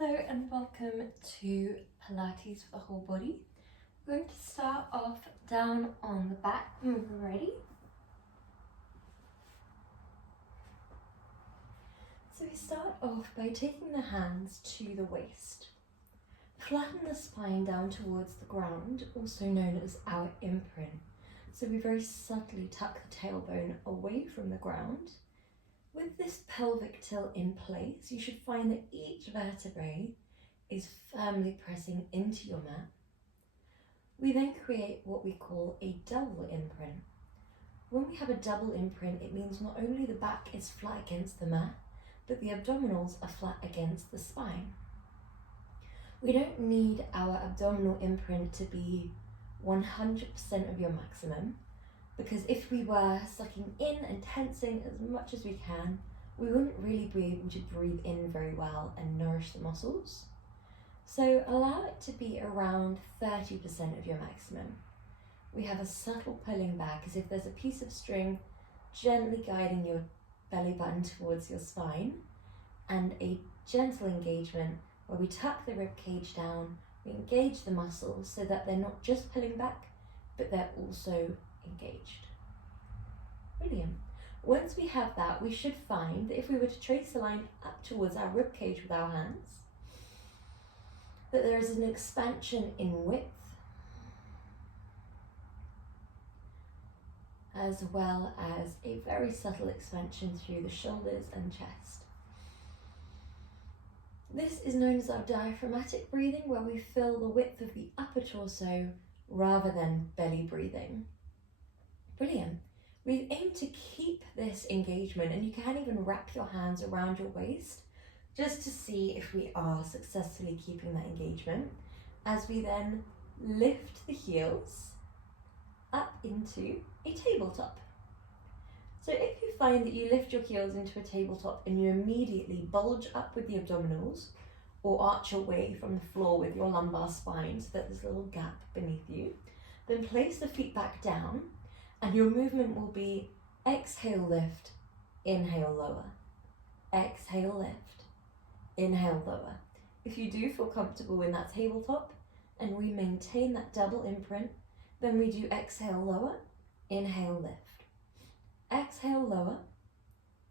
Hello and welcome to Pilates for the whole body. We're going to start off down on the back when we're ready. So we start off by taking the hands to the waist. Flatten the spine down towards the ground, also known as our imprint. So we very subtly tuck the tailbone away from the ground. With this pelvic tilt in place, you should find that each vertebrae is firmly pressing into your mat. We then create what we call a double imprint. When we have a double imprint, it means not only the back is flat against the mat, but the abdominals are flat against the spine. We don't need our abdominal imprint to be 100% of your maximum, because if we were sucking in and tensing as much as we can, we wouldn't really be able to breathe in very well and nourish the muscles. So allow it to be around 30% of your maximum. We have a subtle pulling back as if there's a piece of string gently guiding your belly button towards your spine, and a gentle engagement where we tuck the rib cage down, we engage the muscles so that they're not just pulling back, but they're also engaged. Brilliant. Once we have that, we should find that if we were to trace a line up towards our rib cage with our hands, that there is an expansion in width, as well as a very subtle expansion through the shoulders and chest. This is known as our diaphragmatic breathing, where we fill the width of the upper torso rather than belly breathing. Brilliant. We aim to keep this engagement, and you can even wrap your hands around your waist just to see if we are successfully keeping that engagement, as we then lift the heels up into a tabletop. So if you find that you lift your heels into a tabletop and you immediately bulge up with the abdominals or arch away from the floor with your lumbar spine so that there's a little gap beneath you, then place the feet back down, and your movement will be exhale, lift, inhale, lower, exhale, lift, inhale, lower. If you do feel comfortable in that tabletop and we maintain that double imprint, then we do exhale, lower, inhale, lift, exhale, lower,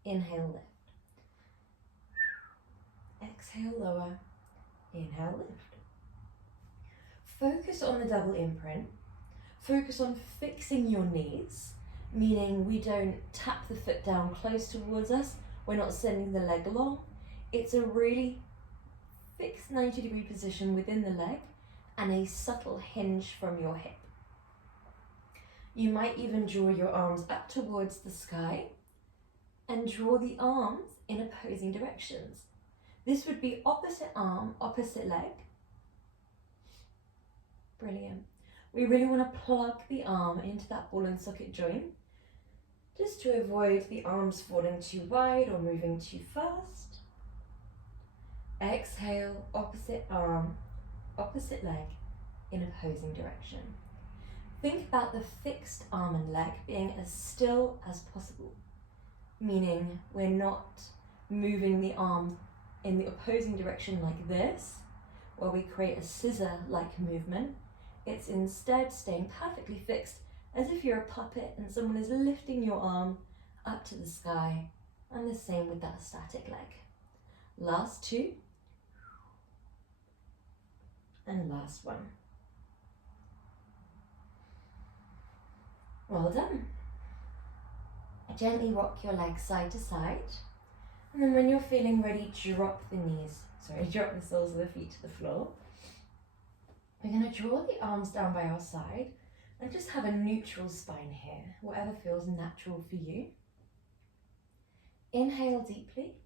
inhale, lift, exhale, lower, inhale, lift. Focus on the double imprint. Focus on fixing your knees, meaning we don't tap the foot down close towards us. We're not sending the leg long. It's a really fixed 90-degree position within the leg and a subtle hinge from your hip. You might even draw your arms up towards the sky and draw the arms in opposing directions. This would be opposite arm, opposite leg. Brilliant. We really want to plug the arm into that ball and socket joint, just to avoid the arms falling too wide or moving too fast. Exhale, opposite arm, opposite leg in opposing direction. Think about the fixed arm and leg being as still as possible, meaning we're not moving the arm in the opposing direction like this, where we create a scissor-like movement. It's instead staying perfectly fixed, as if you're a puppet and someone is lifting your arm up to the sky, and the same with that static leg. Last two, and last one. Well done. Gently rock your legs side to side, and then when you're feeling ready, drop the soles of the feet to the floor. We're going to draw the arms down by our side and just have a neutral spine here, whatever feels natural for you. Inhale deeply,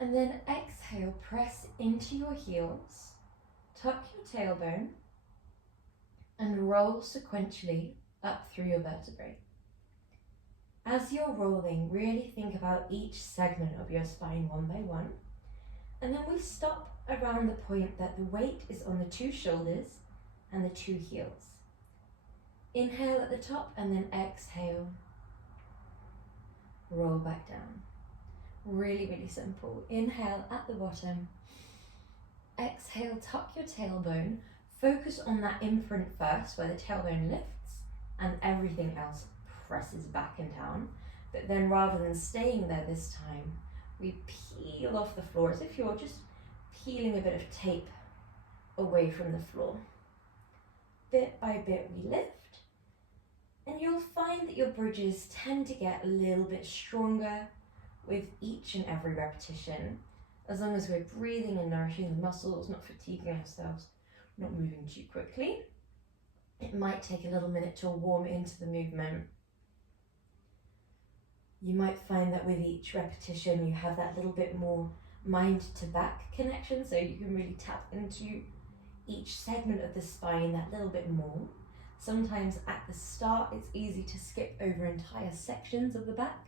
and then exhale, press into your heels, tuck your tailbone, and roll sequentially up through your vertebrae. As you're rolling, really think about each segment of your spine one by one, and then we stop around the point that the weight is on the two shoulders and the two heels. Inhale at the top and then exhale, roll back down. Really, really simple. Inhale at the bottom. Exhale, tuck your tailbone. Focus on that imprint first, where the tailbone lifts and everything else presses back and down. But then rather than staying there this time, we peel off the floor as if you're just peeling a bit of tape away from the floor. Bit by bit we lift, and you'll find that your bridges tend to get a little bit stronger with each and every repetition, as long as we're breathing and nourishing the muscles, not fatiguing ourselves, not moving too quickly. It might take a little minute to warm into the movement. You might find that with each repetition you have that little bit more mind to back connection, so you can really tap into each segment of the spine that little bit more. Sometimes at the start it's easy to skip over entire sections of the back,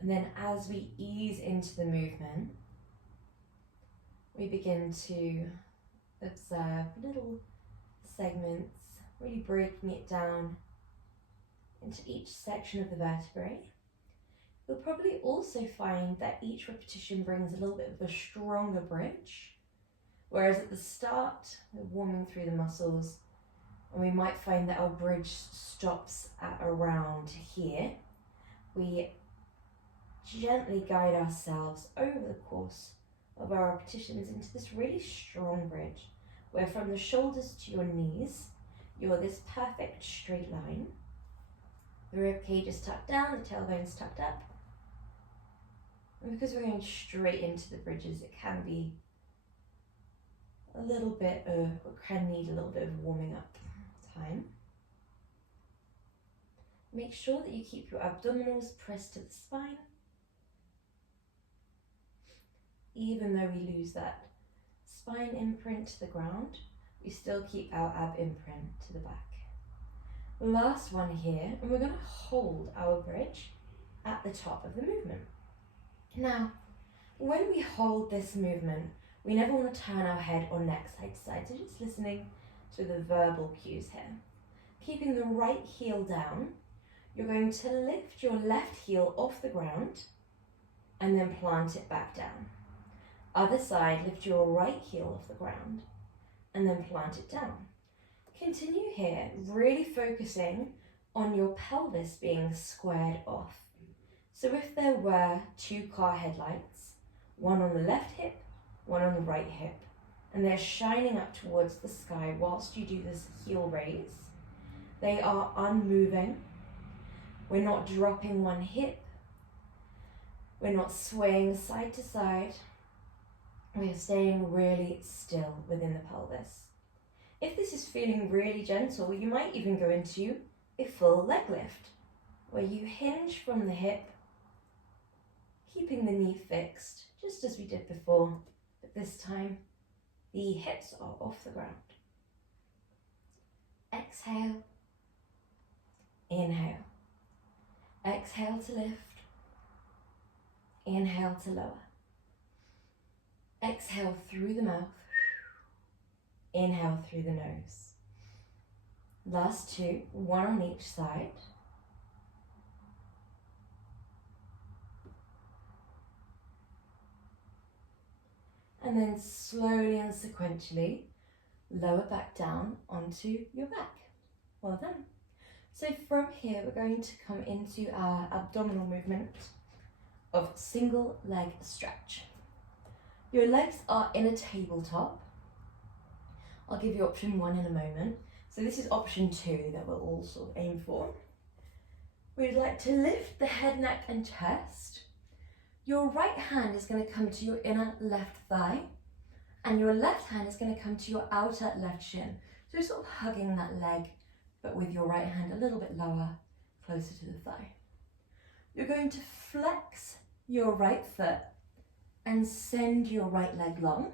and then as we ease into the movement, we begin to observe little segments, really breaking it down into each section of the vertebrae. You'll probably also find that each repetition brings a little bit of a stronger bridge, whereas at the start, we're warming through the muscles, and we might find that our bridge stops at around here. We gently guide ourselves over the course of our repetitions into this really strong bridge, where from the shoulders to your knees, you're this perfect straight line. The rib cage is tucked down, the tailbone's tucked up. And because we're going straight into the bridges, it can be a little bit of, or can need a little bit of warming up time. Make sure that you keep your abdominals pressed to the spine. Even though we lose that spine imprint to the ground, we still keep our ab imprint to the back. Last one here, and we're going to hold our bridge at the top of the movement. Now, when we hold this movement, we never want to turn our head or neck side to side, so just listening to the verbal cues here. Keeping the right heel down, you're going to lift your left heel off the ground and then plant it back down. Other side, lift your right heel off the ground and then plant it down. Continue here, really focusing on your pelvis being squared off. So if there were two car headlights, one on the left hip, one on the right hip, and they're shining up towards the sky whilst you do this heel raise, they are unmoving. We're not dropping one hip. We're not swaying side to side. We're staying really still within the pelvis. If this is feeling really gentle, you might even go into a full leg lift, where you hinge from the hip, keeping the knee fixed, just as we did before, but this time the hips are off the ground. Exhale, inhale. Exhale to lift, inhale to lower. Exhale through the mouth, inhale through the nose. Last two, one on each side. And then slowly and sequentially lower back down onto your back. Well done. So from here, we're going to come into our abdominal movement of single leg stretch. Your legs are in a tabletop. I'll give you option 1 in a moment. So this is option 2 that we'll all sort of aim for. We'd like to lift the head, neck and chest. Your right hand is going to come to your inner left thigh, and your left hand is going to come to your outer left shin. So sort of hugging that leg, but with your right hand a little bit lower, closer to the thigh. You're going to flex your right foot and send your right leg long.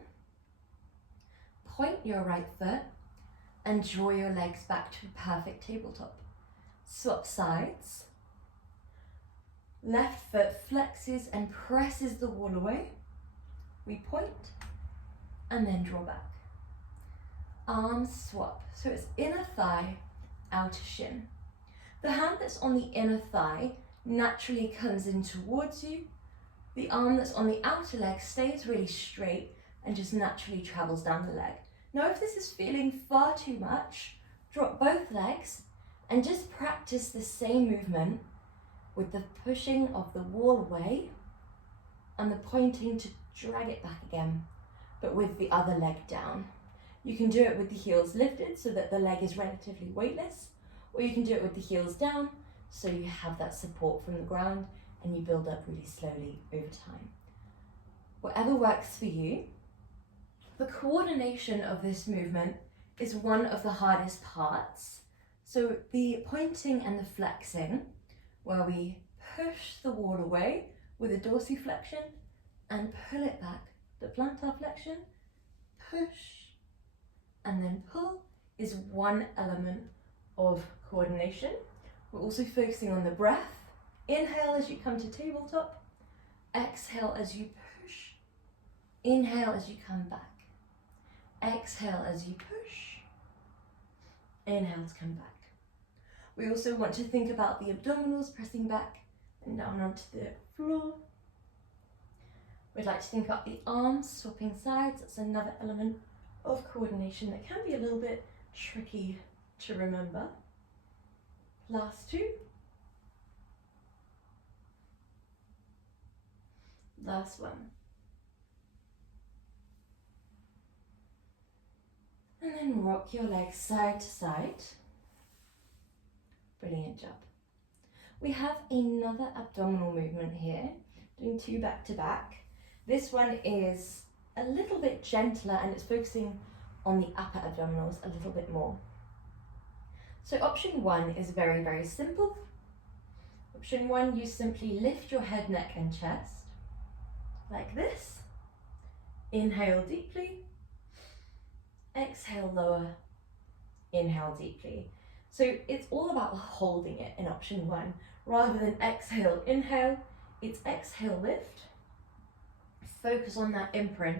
Point your right foot and draw your legs back to a perfect tabletop. Swap sides. Left foot flexes and presses the wall away. We point and then draw back. Arms swap. So it's inner thigh, outer shin. The hand that's on the inner thigh naturally comes in towards you, The arm that's on the outer leg stays really straight and just naturally travels down the leg. Now if this is feeling far too much, drop both legs and just practice the same movement with the pushing of the wall away and the pointing to drag it back again, but with the other leg down. You can do it with the heels lifted so that the leg is relatively weightless, or you can do it with the heels down so you have that support from the ground and you build up really slowly over time. Whatever works for you. The coordination of this movement is one of the hardest parts. So the pointing and the flexing, where we push the wall away with a dorsiflexion and pull it back, the plantar flexion, push and then pull, is one element of coordination. We're also focusing on the breath. Inhale as you come to tabletop, exhale as you push, inhale as you come back, exhale as you push, inhale to come back. We also want to think about the abdominals pressing back and down onto the floor. We'd like to think about the arms swapping sides. That's another element of coordination that can be a little bit tricky to remember. Last two. Last one. And then rock your legs side to side. Brilliant job. We have another abdominal movement here, doing two back to back. This one is a little bit gentler and it's focusing on the upper abdominals a little bit more. So option one is very, very simple. Option one, you simply lift your head, neck and chest like this. Inhale deeply, exhale lower, inhale deeply. So it's all about holding it in option one. Rather than exhale, inhale, it's exhale, lift. Focus on that imprint.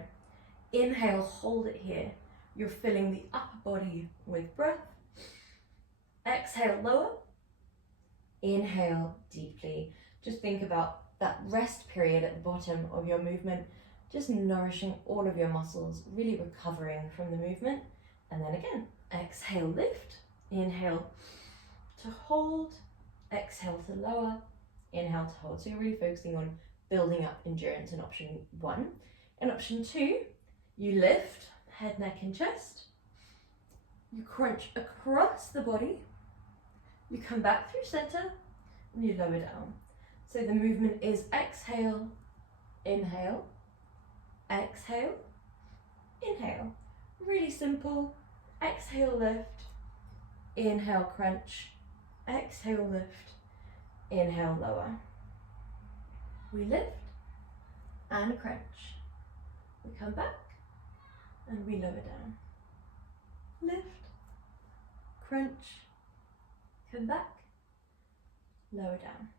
Inhale, hold it here. You're filling the upper body with breath. Exhale, lower. Inhale deeply. Just think about that rest period at the bottom of your movement, just nourishing all of your muscles, really recovering from the movement. And then again, exhale, lift. Inhale to hold. Exhale to lower. Inhale to hold. So you're really focusing on building up endurance in option one. In option two, you lift head, neck and chest. You crunch across the body. You come back through center and you lower down. So the movement is exhale, inhale, exhale, inhale. Really simple. Exhale, lift, inhale, crunch, exhale, lift, inhale, lower. We lift and crunch. We come back and we lower down. Lift, crunch, come back, lower down.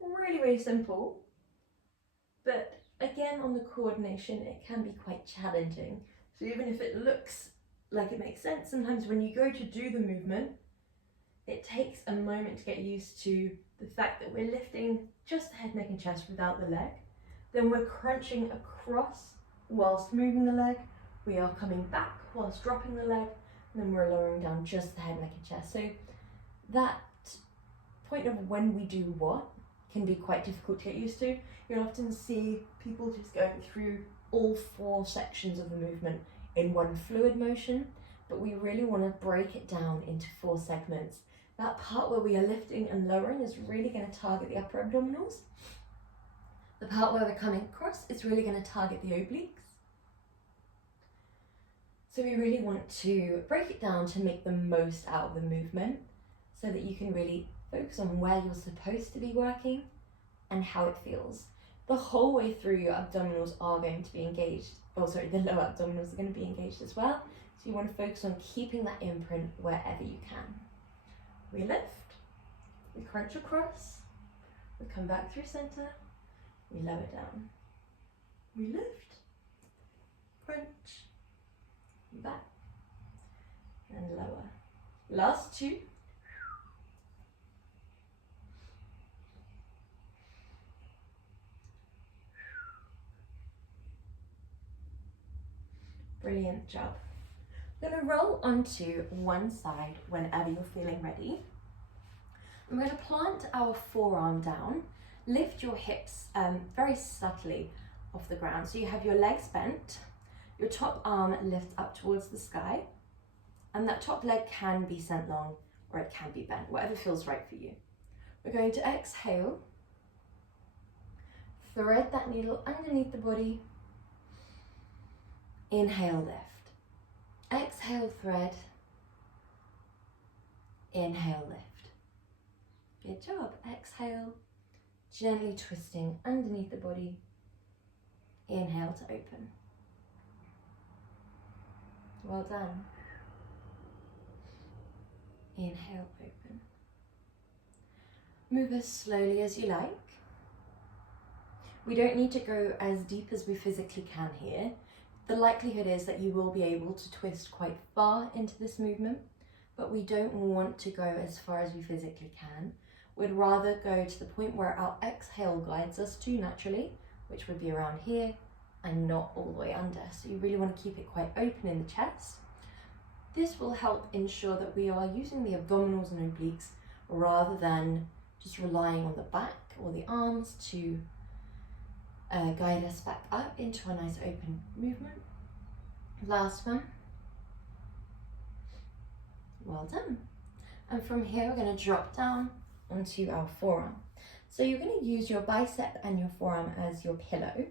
Really, really simple, but again on the coordination it can be quite challenging. So even if it looks like it makes sense, sometimes when you go to do the movement, it takes a moment to get used to the fact that we're lifting just the head, neck and chest without the leg. Then we're crunching across whilst moving the leg. We are coming back whilst dropping the leg. And then we're lowering down just the head, neck and chest. So that point of when we do what can be quite difficult to get used to. You'll often see people just going through all four sections of the movement in one fluid motion, but we really want to break it down into four segments. That part where we are lifting and lowering is really going to target the upper abdominals. The part where we're coming across is really going to target the obliques. So we really want to break it down to make the most out of the movement so that you can really focus on where you're supposed to be working and how it feels. The whole way through, your abdominals are going to be engaged. Oh, sorry, the lower abdominals are going to be engaged as well. So you want to focus on keeping that imprint wherever you can. We lift, we crunch across, we come back through center, we lower down. We lift, crunch, back, and lower. Last two. Brilliant job. We're going to roll onto one side whenever you're feeling ready. I'm going to plant our forearm down, lift your hips very subtly off the ground. So you have your legs bent, your top arm lifts up towards the sky, and that top leg can be sent long or it can be bent, whatever feels right for you. We're going to exhale, thread that needle underneath the body, inhale, lift, exhale, thread, inhale, lift. Good job. Exhale, gently twisting underneath the body, inhale to open. Well done. Inhale, open. Move as slowly as you like. We don't need to go as deep as we physically can here. The likelihood is that you will be able to twist quite far into this movement, but we don't want to go as far as we physically can. We'd rather go to the point where our exhale guides us to naturally, which would be around here and not all the way under. So you really want to keep it quite open in the chest. This will help ensure that we are using the abdominals and obliques rather than just relying on the back or the arms to guide us back up into a nice open movement. Last one. Well done. And from here we're going to drop down onto our forearm. So you're going to use your bicep and your forearm as your pillow.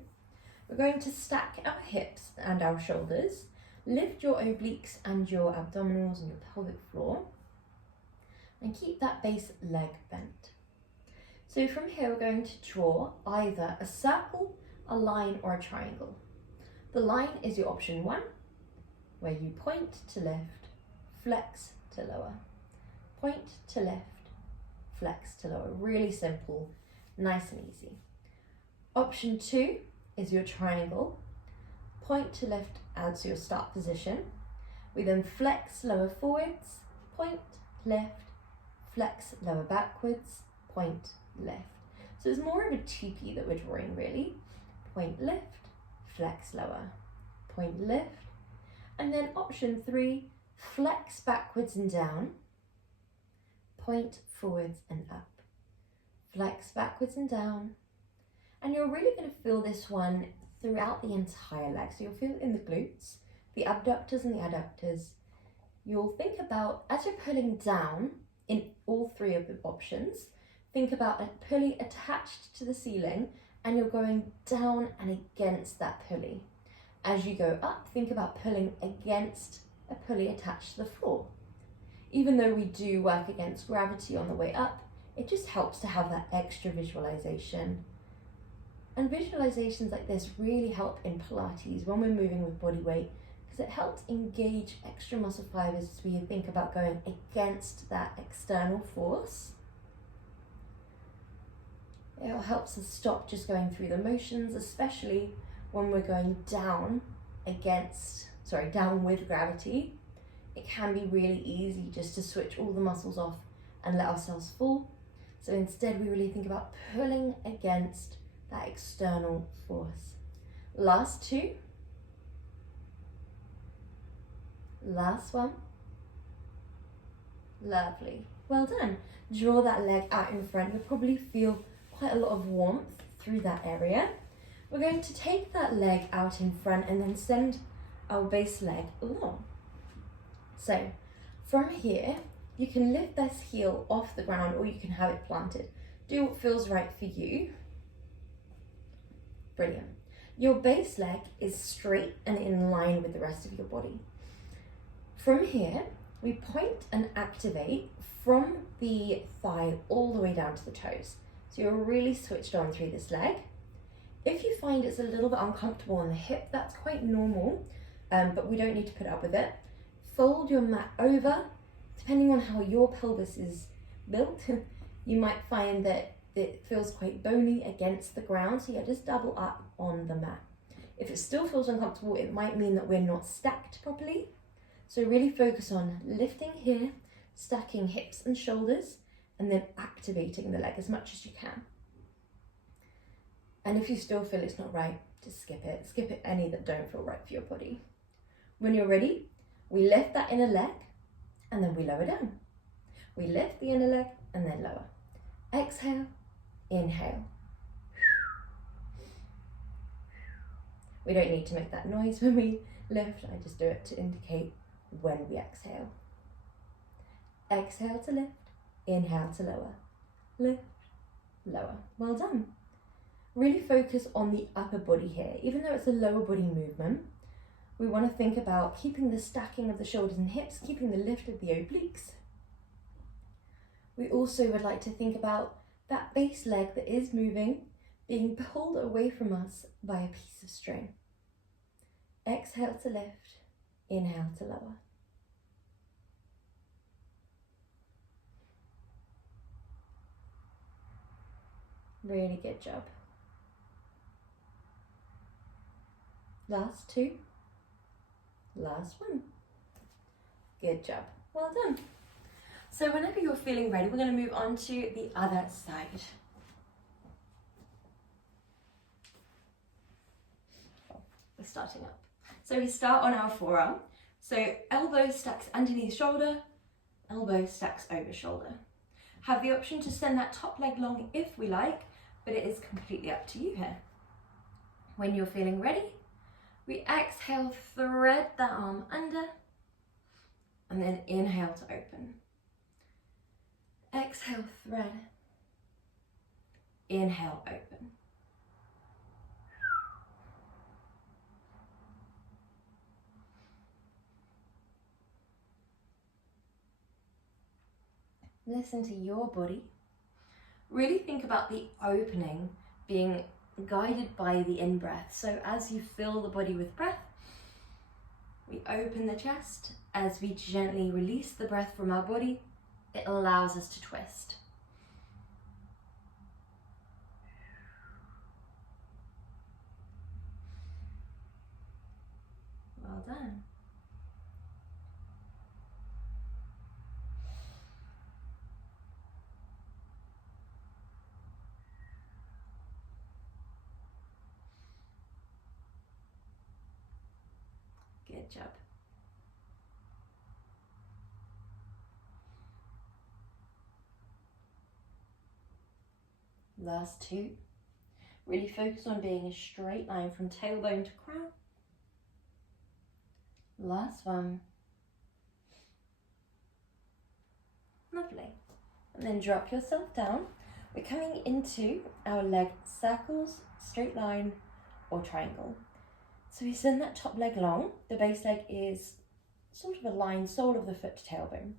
We're going to stack our hips and our shoulders, lift your obliques and your abdominals and your pelvic floor, and keep that base leg bent. So from here we're going to draw either a circle, a line or a triangle. The line is your option 1, where you point to lift, flex to lower, point to lift, flex to lower. Really simple, nice and easy. Option 2 is your triangle. Point to lift as your start position. We then flex lower forwards, point, lift, flex lower backwards, point, lift. So it's more of a teepee that we're drawing really. Point, lift, flex lower, point, lift. And then option 3, flex backwards and down, point forwards and up, flex backwards and down. And you're really going to feel this one throughout the entire leg. So you'll feel it in the glutes, the abductors and the adductors. You'll think about, as you're pulling down in all 3 of the options, think about a pulley attached to the ceiling and you're going down and against that pulley. As you go up, think about pulling against a pulley attached to the floor. Even though we do work against gravity on the way up, it just helps to have that extra visualization. And visualizations like this really help in Pilates when we're moving with body weight, because it helps engage extra muscle fibers as we think about going against that external force. It helps us stop just going through the motions, especially when we're going down with gravity. It can be really easy just to switch all the muscles off and let ourselves fall. So instead we really think about pulling against that external force. Last 2. Last one. Lovely. Well done. Draw that leg out in front. You'll probably feel quite a lot of warmth through that area. We're going to take that leg out in front and then send our base leg along. So from here, you can lift this heel off the ground or you can have it planted. Do what feels right for you. Brilliant. Your base leg is straight and in line with the rest of your body. From here, we point and activate from the thigh all the way down to the toes. So you're really switched on through this leg. If you find it's a little bit uncomfortable on the hip, that's quite normal, but we don't need to put up with it. Fold your mat over. Depending on how your pelvis is built, you might find that it feels quite bony against the ground, so yeah, just double up on the mat. If it still feels uncomfortable, it might mean that we're not stacked properly. So really focus on lifting here, stacking hips and shoulders, and then activating the leg as much as you can. And if you still feel it's not right, just skip it. Skip it any that don't feel right for your body. When you're ready, we lift that inner leg and then we lower down. We lift the inner leg and then lower. Exhale, inhale. We don't need to make that noise when we lift, I just do it to indicate when we exhale. Exhale to lift, inhale to lower. Lift, lower. Well done. Really focus on the upper body here. Even though it's a lower body movement, we want to think about keeping the stacking of the shoulders and hips, keeping the lift of the obliques. We also would like to think about that base leg that is moving, being pulled away from us by a piece of string. Exhale to lift, inhale to lower. Really good job. Last two. Last one. Good job. Well done. So whenever you're feeling ready, we're going to move on to the other side. We're starting up. So we start on our forearm. So elbow stacks underneath shoulder, elbow stacks over shoulder. Have the option to send that top leg long if we like, but it is completely up to you here. When you're feeling ready, we exhale, thread that arm under, and then inhale to open. Exhale, thread. Inhale, open. Listen to your body. Really think about the opening being guided by the in-breath. So as you fill the body with breath, we open the chest. As we gently release the breath from our body, it allows us to twist. Well done. Good job. Last two. Really focus on being a straight line from tailbone to crown. Last one. Lovely. And then drop yourself down. We're coming into our leg circles, straight line, or triangle. So we send that top leg long. The base leg is sort of a line, sole of the foot to tailbone.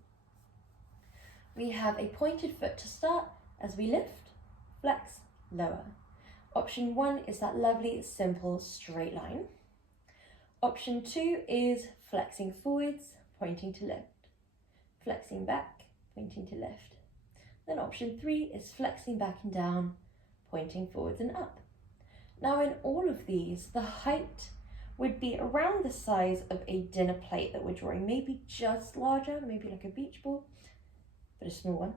We have a pointed foot to start as we lift, flex, lower. Option one is that lovely, simple, straight line. Option two is flexing forwards, pointing to lift. Flexing back, pointing to lift. Then option three is flexing back and down, pointing forwards and up. Now in all of these, the height would be around the size of a dinner plate that we're drawing, maybe just larger, maybe like a beach ball, but a small one.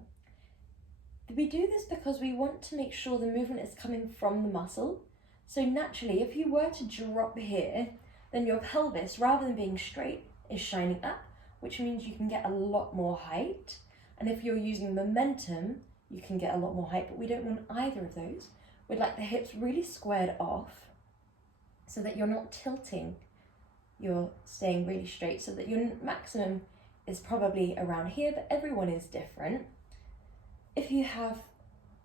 We do this because we want to make sure the movement is coming from the muscle. So naturally, if you were to drop here, then your pelvis, rather than being straight, is shining up, which means you can get a lot more height. And if you're using momentum, you can get a lot more height, but we don't want either of those. We'd like the hips really squared off so that you're not tilting, you're staying really straight, so that your maximum is probably around here, but everyone is different. If you have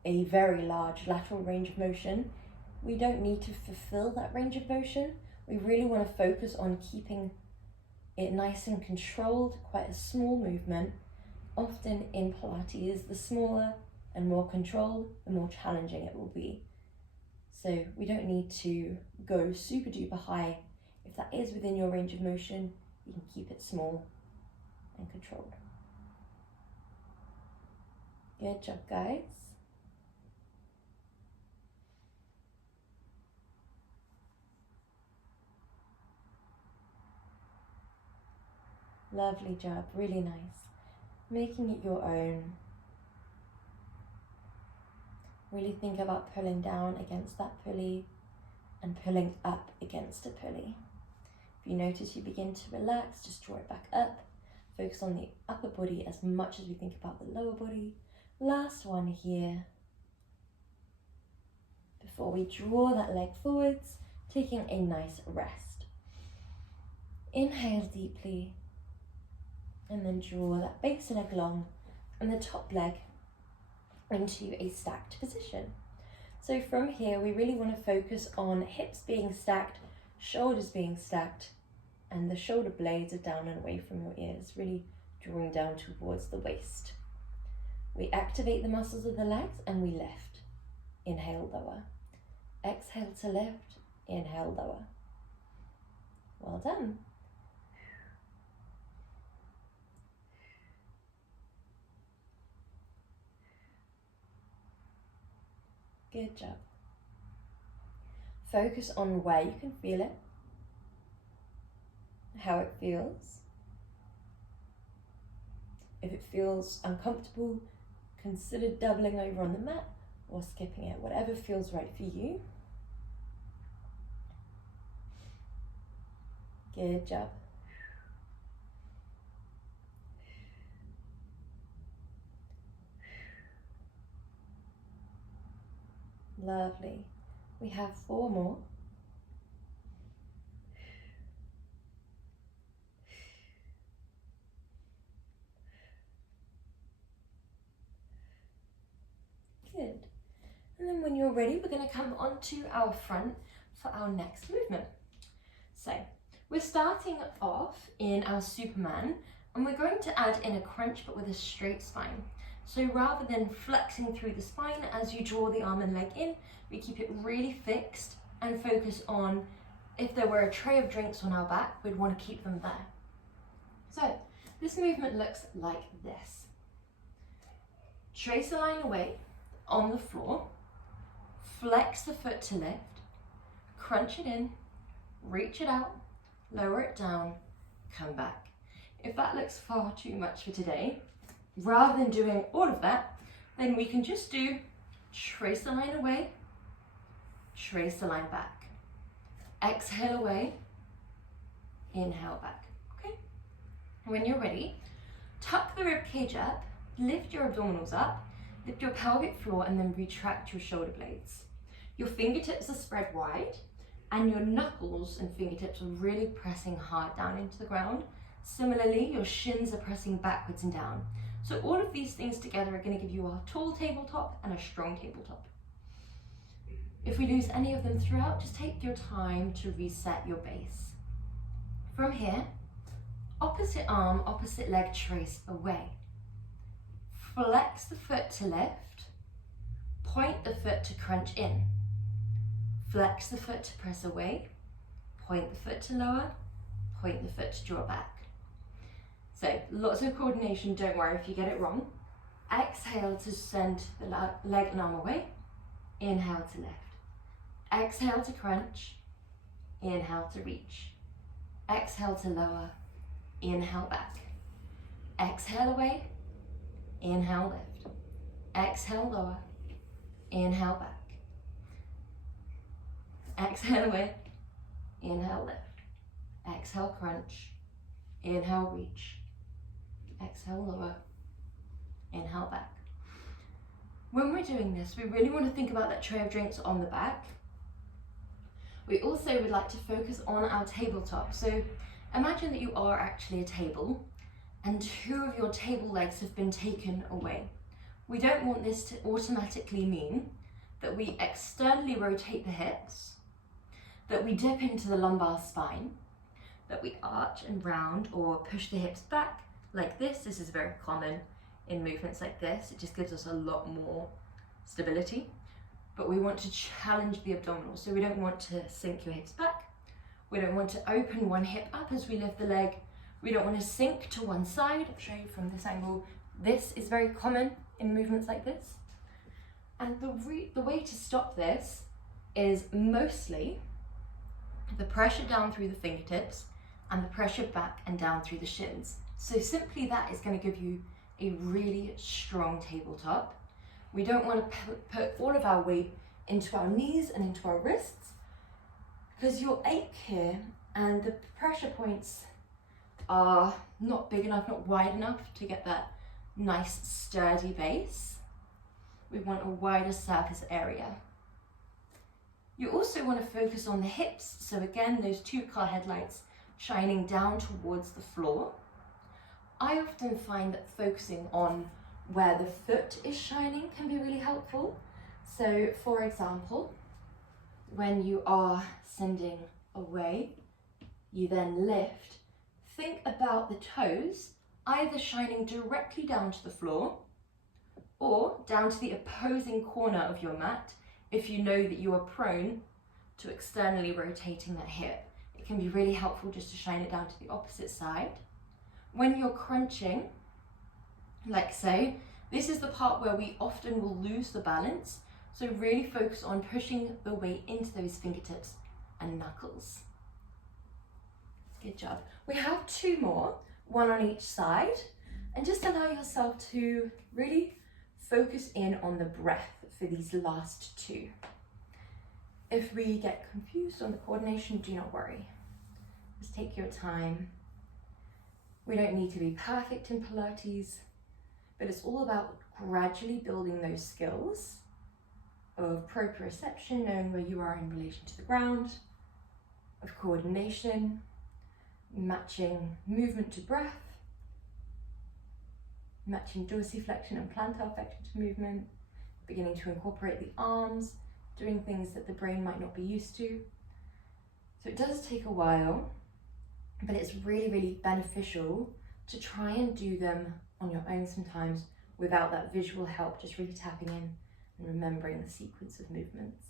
a very large lateral range of motion, we don't need to fulfill that range of motion. We really want to focus on keeping it nice and controlled, quite a small movement. Often in Pilates, the smaller and more controlled, the more challenging it will be. So we don't need to go super duper high. If that is within your range of motion, you can keep it small and controlled. Good job, guys. Lovely job, really nice. Making it your own. Really think about pulling down against that pulley and pulling up against a pulley. If If you notice you begin to relax, just draw it back up. Focus on the upper body as much as we think about the lower body. Last one here. Before we draw that leg forwards, taking a nice rest. Inhale deeply, and then draw that base leg long and the top leg into a stacked position. So from here, we really want to focus on hips being stacked, shoulders being stacked, and the shoulder blades are down and away from your ears, really drawing down towards the waist. We activate the muscles of the legs and we lift. Inhale, lower. Exhale to lift. Inhale, lower. Well done. Good job. Focus on where you can feel it, how it feels. If it feels uncomfortable, consider doubling over on the mat or skipping it, whatever feels right for you. Good job. Lovely. We have 4 more. Good. And then when you're ready, we're going to come onto our front for our next movement. So we're starting off in our Superman, and we're going to add in a crunch but with a straight spine. So rather than flexing through the spine as you draw the arm and leg in, we keep it really fixed and focus on, if there were a tray of drinks on our back, we'd want to keep them there. So this movement looks like this. Trace a line away on the floor, flex the foot to lift, crunch it in, reach it out, lower it down, come back. If that looks far too much for today, rather than doing all of that, then we can just do trace the line away, trace the line back. Exhale away, inhale back. Okay? When you're ready, tuck the rib cage up, lift your abdominals up, lift your pelvic floor, and then retract your shoulder blades. Your fingertips are spread wide, and your knuckles and fingertips are really pressing hard down into the ground. Similarly, your shins are pressing backwards and down. So all of these things together are going to give you a tall tabletop and a strong tabletop. If we lose any of them throughout, just take your time to reset your base. From here, opposite arm, opposite leg trace away. Flex the foot to lift, point the foot to crunch in. Flex the foot to press away, point the foot to lower, point the foot to draw back. So lots of coordination, don't worry if you get it wrong. Exhale to send the leg and arm away, inhale to lift. Exhale to crunch, inhale to reach. Exhale to lower, inhale back. Exhale away, inhale lift. Exhale lower, inhale back. Exhale away, inhale lift. Exhale crunch, inhale reach. Exhale lower, inhale back. When we're doing this, we really want to think about that tray of drinks on the back. We also would like to focus on our tabletop. So imagine that you are actually a table and 2 of your table legs have been taken away. We don't want this to automatically mean that we externally rotate the hips, that we dip into the lumbar spine, that we arch and round or push the hips back like this. This is very common in movements like this. It just gives us a lot more stability. But we want to challenge the abdominals. So we don't want to sink your hips back. We don't want to open one hip up as we lift the leg. We don't want to sink to one side. I'll show you from this angle. This is very common in movements like this. And the way to stop this is mostly the pressure down through the fingertips and the pressure back and down through the shins. So simply that is going to give you a really strong tabletop. We don't want to put all of our weight into our knees and into our wrists because you'll ache here and the pressure points are not big enough, not wide enough to get that nice sturdy base. We want a wider surface area. You also want to focus on the hips. So again, those two car headlights shining down towards the floor. I often find that focusing on where the foot is shining can be really helpful. So for example, when you are sending away, you then lift. Think about the toes either shining directly down to the floor or down to the opposing corner of your mat if you know that you are prone to externally rotating that hip. It can be really helpful just to shine it down to the opposite side. When you're crunching, like so, this is the part where we often will lose the balance, so really focus on pushing the weight into those fingertips and knuckles. Good job. We have two more, one on each side, and just allow yourself to really focus in on the breath for these last two. If we get confused on the coordination, do not worry. Just take your time. We don't need to be perfect in Pilates, but it's all about gradually building those skills of proprioception, knowing where you are in relation to the ground, of coordination, matching movement to breath, matching dorsiflexion and plantar flexion to movement, beginning to incorporate the arms, doing things that the brain might not be used to. So it does take a while, but it's really, really beneficial to try and do them on your own sometimes without that visual help, just really tapping in and remembering the sequence of movements.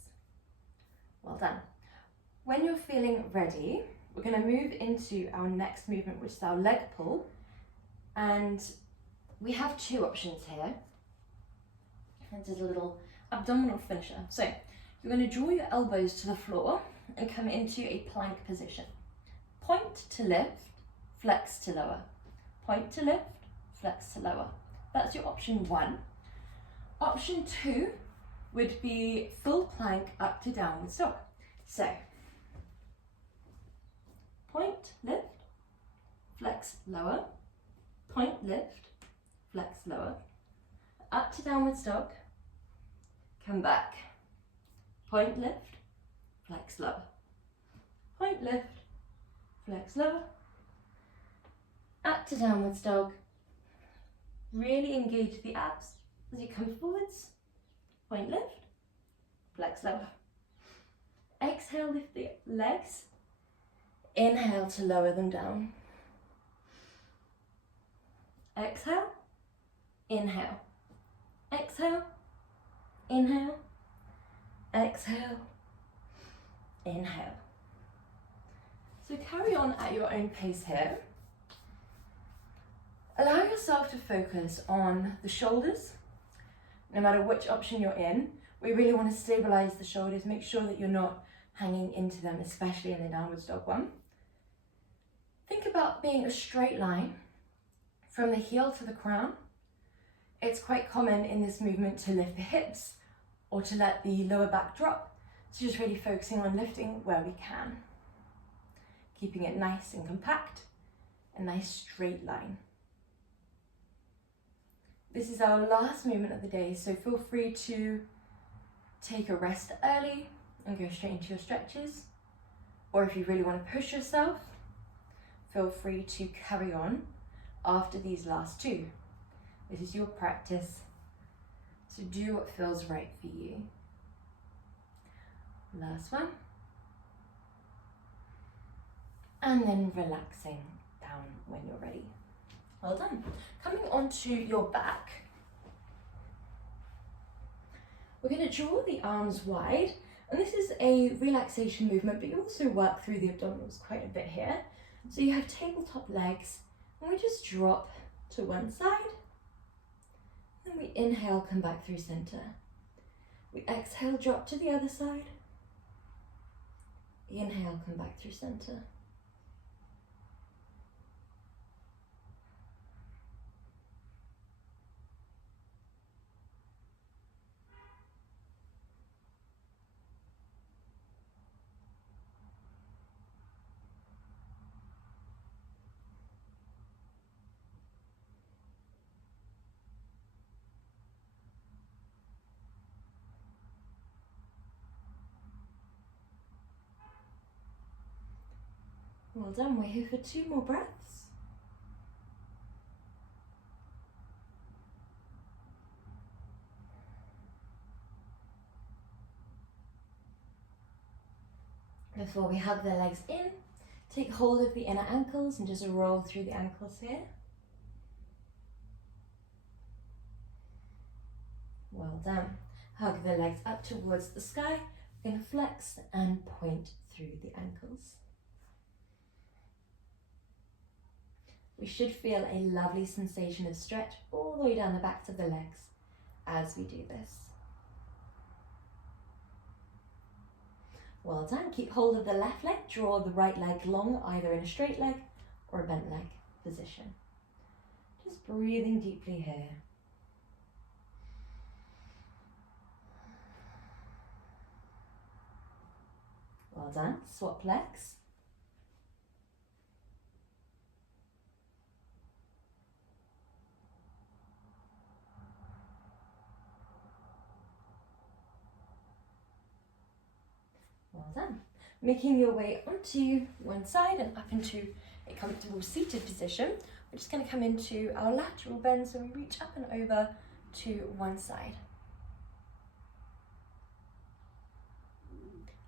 Well done. When you're feeling ready, we're going to move into our next movement, which is our leg pull. And we have two options here. This is a little abdominal finisher. So you're going to draw your elbows to the floor and come into a plank position. Point to lift, flex to lower. Point to lift, flex to lower. That's your option one. Option two would be full plank up to downward dog. So point, lift, flex, lower. Point, lift, flex, lower. Up to downward dog. Come back. Point, lift, flex, lower. Point, lift, flex, lower. Up to downward dog. Really engage the abs as you come forwards. Point, lift, flex, lower. Exhale, lift the legs. Inhale to lower them down. Exhale, inhale. Exhale, inhale. Exhale, inhale. So carry on at your own pace here. Allow yourself to focus on the shoulders. No matter which option you're in, we really want to stabilize the shoulders. Make sure that you're not hanging into them, especially in the downward dog one. Think about being a straight line from the heel to the crown. It's quite common in this movement to lift the hips or to let the lower back drop. So just really focusing on lifting where we can. Keeping it nice and compact, a nice straight line. This is our last movement of the day, so feel free to take a rest early and go straight into your stretches. Or if you really want to push yourself, feel free to carry on after these last two. This is your practice, so do what feels right for you. Last one. And then relaxing down when you're ready. Well done. Coming onto your back, we're going to draw the arms wide, and this is a relaxation movement, but you also work through the abdominals quite a bit here. So you have tabletop legs, and we just drop to one side, then we inhale, come back through center. We exhale, drop to the other side. Inhale, come back through center. Well done, we're here for 2 more breaths. Before we hug the legs in, take hold of the inner ankles and just roll through the ankles here. Well done. Hug the legs up towards the sky. We're going to flex and point through the ankles. We should feel a lovely sensation of stretch all the way down the backs of the legs as we do this. Well done. Keep hold of the left leg. Draw the right leg long, either in a straight leg or a bent leg position. Just breathing deeply here. Well done. Swap legs. Well done. Making your way onto one side and up into a comfortable seated position. We're just going to come into our lateral bend, so we reach up and over to one side.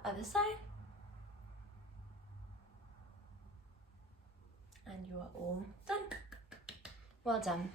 Other side. And you are all done. Well done.